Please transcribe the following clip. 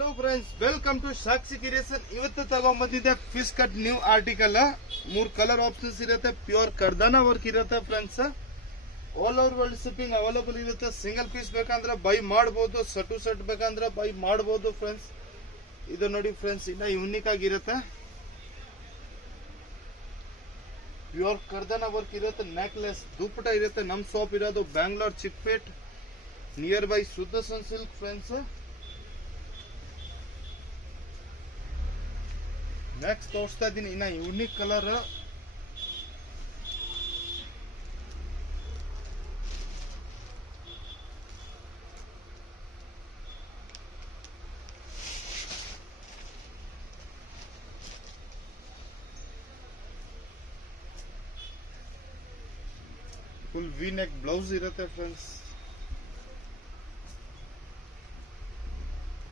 Hello friends, welcome to Sakshi creation. ಇವತ್ತು ತಗೊಂಡ್ಬಂದಿದ್ದೆ fish cut new article. 3 colour options ಇರುತ್ತೆ. Pure ಕರ್ದಾನ ವರ್ಕ್ ಇರುತ್ತೆ friends. All over world shipping available ಇರುತ್ತೆ. Single piece ಬೇಕಂದ್ರೆ ಬೈ ಮಾಡಬಹುದು, ಸೆಟ್ ಬೇಕಂದ್ರೆ ಬೈ ಮಾಡಬಹುದು ಫ್ರೆಂಡ್ಸ್. ಇದು ನೋಡಿ ಫ್ರೆಂಡ್ಸ್, ಇನ್ನ ಯೂನಿಕ್ ಆಗಿರುತ್ತೆ. ಪ್ಯೂರ್ ಕರ್ದಾನ ವರ್ಕ್ ಇರುತ್ತೆ. ನೆಕ್ಲೆಸ್ ದುಪ್ಪಟ ಇರುತ್ತೆ. ನಮ್ ಶಾಪ್ ಇರೋದು Bangalore Chickpet, near by Sudarshan silk friends. Next ತೋರಿಸ್ತಾ ಇದ್ದೀನಿ ಇನ್ನ unique colour. Full V neck blouse ಇರುತ್ತೆ ಫ್ರೆಂಡ್ಸ್.